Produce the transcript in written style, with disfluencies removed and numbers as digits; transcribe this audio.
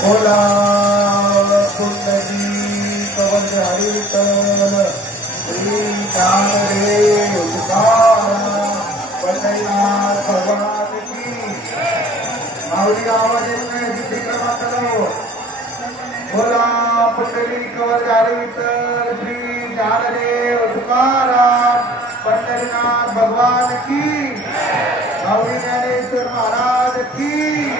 बोला कुंडली कवच हरी विठ्ठल श्री ज्ञानदेव तुकाराम पंढरीनाथ भगवान की। माऊली आवाज येत नाही, जिथे क्रमांक करो। बोला कुंडली कवच हरी विठ्ठल श्री ज्ञानदेव तुकाराम पंढरीनाथ भगवान की। माऊली ज्ञानेश्वर महाराज की।